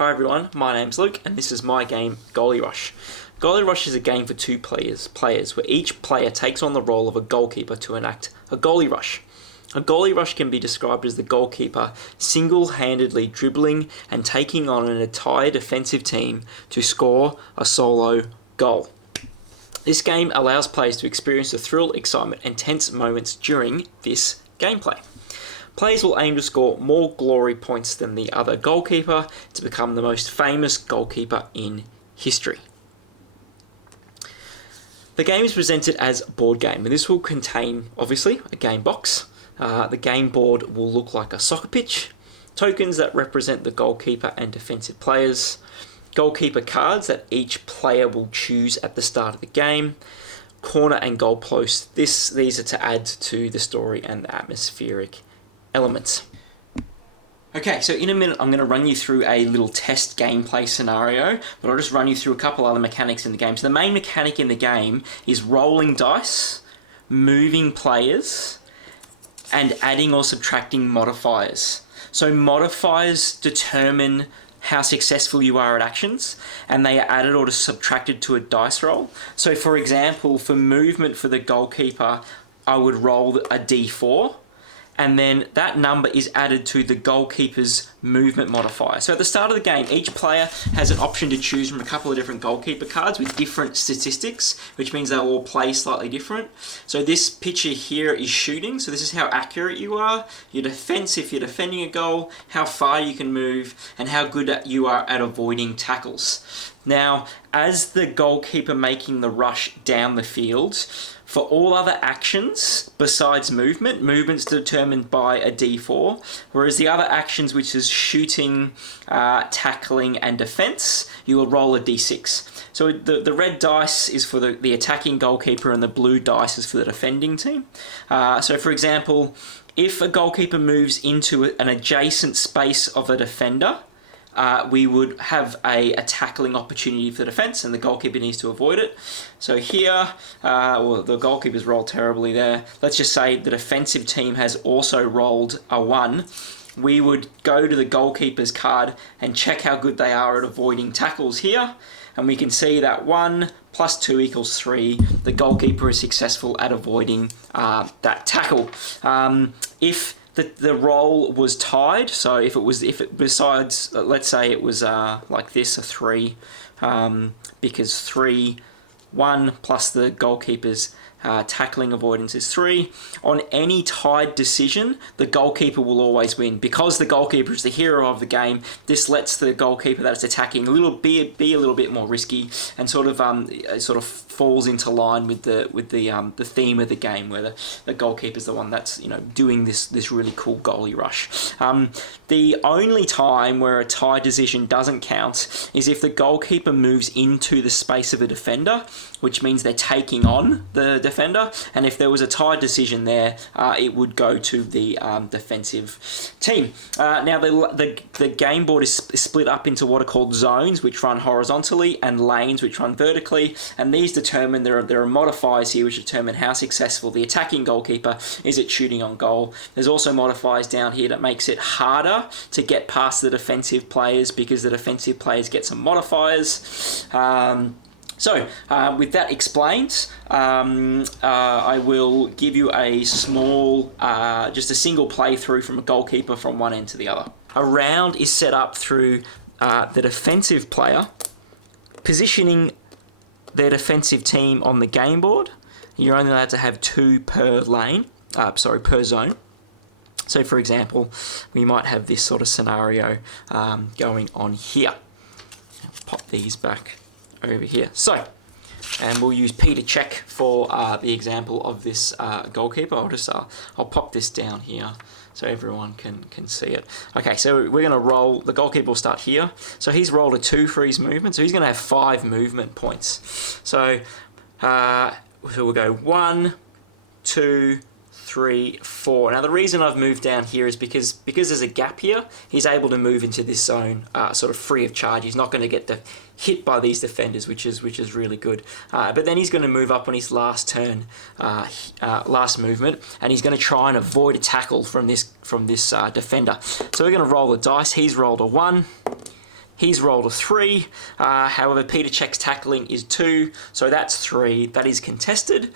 Hi everyone, my name's Luke and this is my game Goalie Rush. Goalie Rush is a game for two players where each player takes on the role of a goalkeeper to enact a goalie rush. A goalie rush can be described as the goalkeeper single-handedly dribbling and taking on an entire defensive team to score a solo goal. This game allows players to experience the thrill, excitement and tense moments during this gameplay. Players will aim to score more glory points than the other goalkeeper to become the most famous goalkeeper in history. The game is presented as a board game, and this will contain, obviously, a game box. The game board will look like a soccer pitch, tokens that represent the goalkeeper and defensive players, goalkeeper cards that each player will choose at the start of the game, corner and goal posts. These are to add to the story and the atmospheric elements. Okay, so in a minute I'm going to run you through a little test gameplay scenario, but I'll just run you through a couple other mechanics in the game. So the main mechanic in the game is rolling dice, moving players, and adding or subtracting modifiers. So modifiers determine how successful you are at actions, and they are added or subtracted to a dice roll. So for example, for movement for the goalkeeper, I would roll a d4, and then that number is added to the goalkeeper's movement modifier. So at the start of the game, each player has an option to choose from a couple of different goalkeeper cards with different statistics, which means they'll all play slightly different. So this picture here is shooting, so this is how accurate you are. Your defense, if you're defending a goal, how far you can move, and how good you are at avoiding tackles. Now, as the goalkeeper making the rush down the field, for all other actions besides movement, movement's determined by a d4, whereas the other actions, which is shooting, tackling and defense, you will roll a d6. So the red dice is for the attacking goalkeeper and the blue dice is for the defending team. So for example, if a goalkeeper moves into an adjacent space of a defender, we would have a tackling opportunity for the defence, and the goalkeeper needs to avoid it. So here, well, the goalkeeper's rolled terribly there. Let's just say the defensive team has also rolled a 1. We would go to the goalkeeper's card and check how good they are at avoiding tackles here, and we can see that 1 plus 2 equals 3. The goalkeeper is successful at avoiding that tackle. If the roll was tied, so if it besides, let's say it was like this, a 3, because 1 plus the goalkeeper's tackling avoidance is 3. On any tied decision, the goalkeeper will always win. Because the goalkeeper is the hero of the game, this lets the goalkeeper that's attacking be a little bit more risky, and sort of falls into line with the theme of the game, where the goalkeeper's the one that's doing this really cool goalie rush. The only time where a tie decision doesn't count is if the goalkeeper moves into the space of a defender, which means they're taking on the defender, and if there was a tie decision there, it would go to the defensive team. Now the game board is split up into what are called zones, which run horizontally, and lanes, which run vertically, and these determine, there are modifiers here which determine how successful the attacking goalkeeper is at shooting on goal. There's also modifiers down here that makes it harder to get past the defensive players, because the defensive players get some modifiers. So, with that explained, I will give you a small, just a single playthrough from a goalkeeper from one end to the other. A round is set up through the defensive player positioning their defensive team on the game board. You're only allowed to have 2 per lane, per zone. So, for example, we might have this sort of scenario going on here. I'll pop these back over here. So, and we'll use P to check for the example of this goalkeeper. I'll pop this down here so everyone can see it. Okay, so we're going to roll. The goalkeeper will start here. So he's rolled a 2 for his movement, so he's going to have 5 movement points. So we'll go 1, 2, 3, 4. Now the reason I've moved down here is because there's a gap here, he's able to move into this zone sort of free of charge. He's not going to get hit by these defenders, which is really good. But then he's going to move up on his last turn, last movement, and he's going to try and avoid a tackle from this defender. So we're going to roll the dice. He's rolled a 1. He's rolled a 3. However, Peter Cech's tackling is 2, so that's 3. That is contested,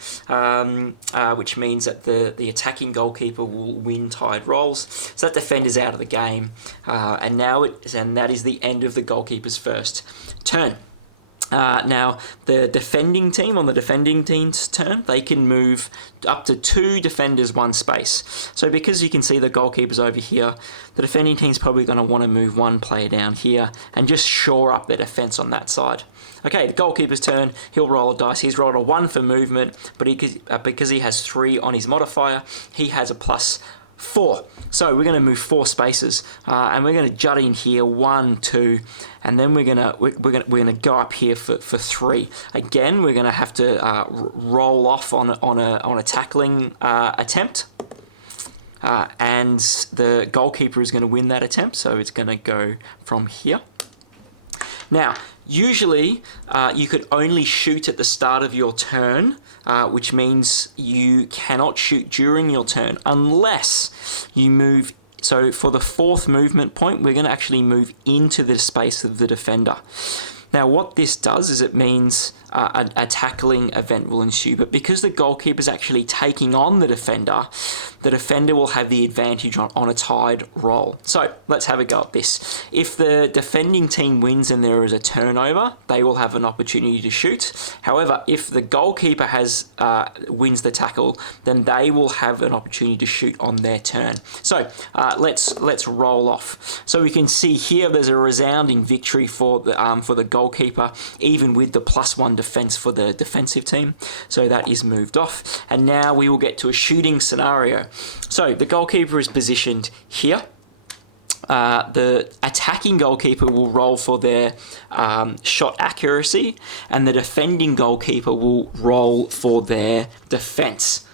which means that the attacking goalkeeper will win tied rolls. So that defender's out of the game, and that is the end of the goalkeeper's first turn. Now, the defending team, on the defending team's turn, they can move up to 2 defenders, 1 space. So because you can see the goalkeeper's over here, the defending team's probably going to want to move 1 player down here and just shore up their defence on that side. Okay, the goalkeeper's turn, he'll roll a dice. He's rolled a 1 for movement, but because he has 3 on his modifier, he has a plus 4. So we're going to move 4 spaces, and we're going to jut in here 1, 2, and then we're going to go up here for 3. Again, we're going to have to roll off on a tackling attempt, and the goalkeeper is going to win that attempt. So it's going to go from here. Now, usually you could only shoot at the start of your turn, which means you cannot shoot during your turn unless you move. So for the 4th movement point, we're going to actually move into the space of the defender. Now, what this does is it means a tackling event will ensue, but because the goalkeeper is actually taking on the defender will have the advantage on a tied roll. So let's have a go at this. If the defending team wins and there is a turnover, they will have an opportunity to shoot. However, if the goalkeeper wins the tackle, then they will have an opportunity to shoot on their turn. So let's roll off. So we can see here there's a resounding victory for the goalkeeper, even with the +1 defense for the defensive team. So that is moved off, and now we will get to a shooting scenario. So the goalkeeper is positioned here. The attacking goalkeeper will roll for their shot accuracy, and the defending goalkeeper will roll for their defense.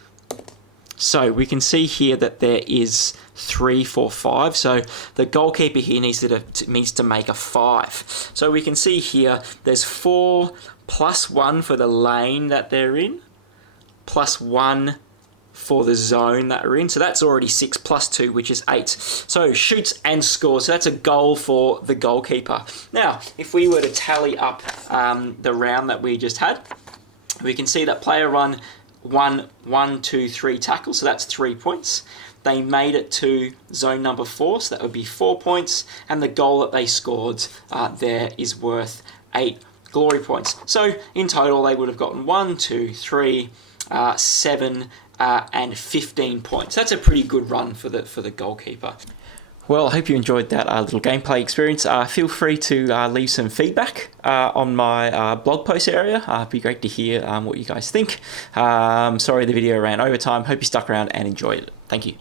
So we can see here that there is 3, 4, 5. So the goalkeeper here needs to make a 5. So we can see here there's 4 +1 for the lane that they're in, +1 for the zone that we're in. So that's already 6 +2, which is 8. So shoots and scores. So that's a goal for the goalkeeper. Now, if we were to tally up the round that we just had, we can see that player 1, 2, 3 tackles. So that's 3 points. They made it to zone number 4, so that would be 4 points. And the goal that they scored there is worth 8 glory points. So in total, they would have gotten 1, 2, 3, 7, and 15 points. That's a pretty good run for the goalkeeper. Well, I hope you enjoyed that little gameplay experience. Feel free to leave some feedback on my blog post area. It'd be great to hear what you guys think. Sorry the video ran over time. Hope you stuck around and enjoyed it. Thank you.